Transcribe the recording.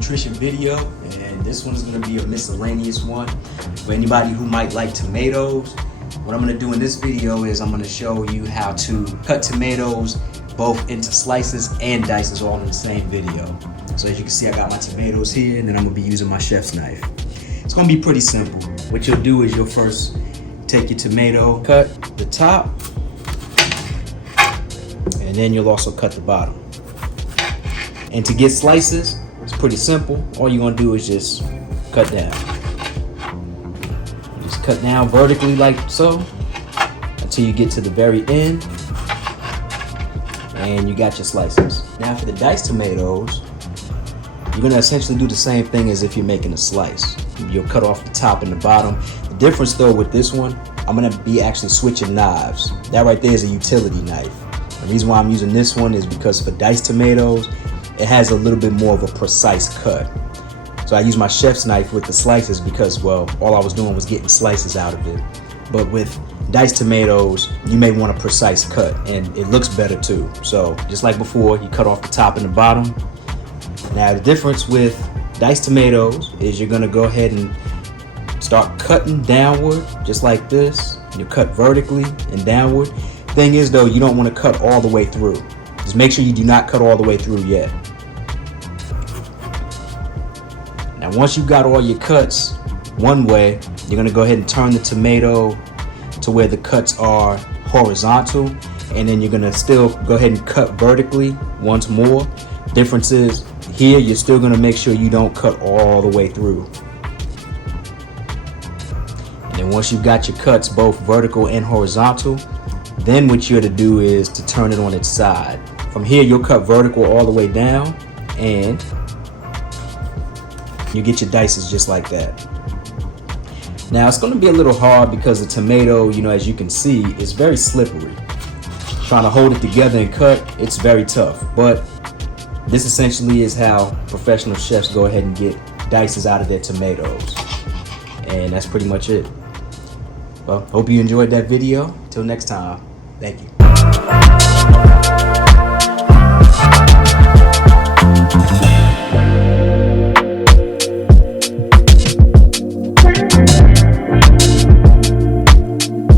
nutrition video, and this one is going to be a miscellaneous one for anybody who might like tomatoes. What I'm going to do in this video is I'm going to show you how to cut tomatoes both into slices and dices all in the same video. So as you can see, I got my tomatoes here, and then I'm going to be using my chef's knife. It's going to be pretty simple. What you'll do is you'll first take your tomato, cut the top, and then you'll also cut the bottom. And to get slices, it's pretty simple. All you're gonna do is just cut down. Just cut down vertically like so until you get to the very end, and you got your slices. Now for the diced tomatoes, you're gonna essentially do the same thing as if you're making a slice. You'll cut off the top and the bottom. The difference though with this one, I'm gonna be actually switching knives. That right there is a utility knife. The reason why I'm using this one is because for diced tomatoes, it has a little bit more of a precise cut. So I use my chef's knife with the slices because, well, all I was doing was getting slices out of it. But with diced tomatoes, you may want a precise cut, and it looks better too. So just like before, you cut off the top and the bottom. Now the difference with diced tomatoes is you're gonna go ahead and start cutting downward, just like this. You cut vertically and downward. Thing is though, you don't want to cut all the way through. Just make sure you do not cut all the way through yet. Now once you've got all your cuts one way, you're going to go ahead and turn the tomato to where the cuts are horizontal, and then you're going to still go ahead and cut vertically once more. Difference is here you're still going to make sure you don't cut all the way through. And then once you've got your cuts both vertical and horizontal, then what you're to do is to turn it on its side. From here, you'll cut vertical all the way down, and you get your dices just like that. Now, it's going to be a little hard because the tomato, as you can see, is very slippery. Trying to hold it together and cut, it's very tough. But this essentially is how professional chefs go ahead and get dices out of their tomatoes. And that's pretty much it. Well, hope you enjoyed that video. Till next time, thank you.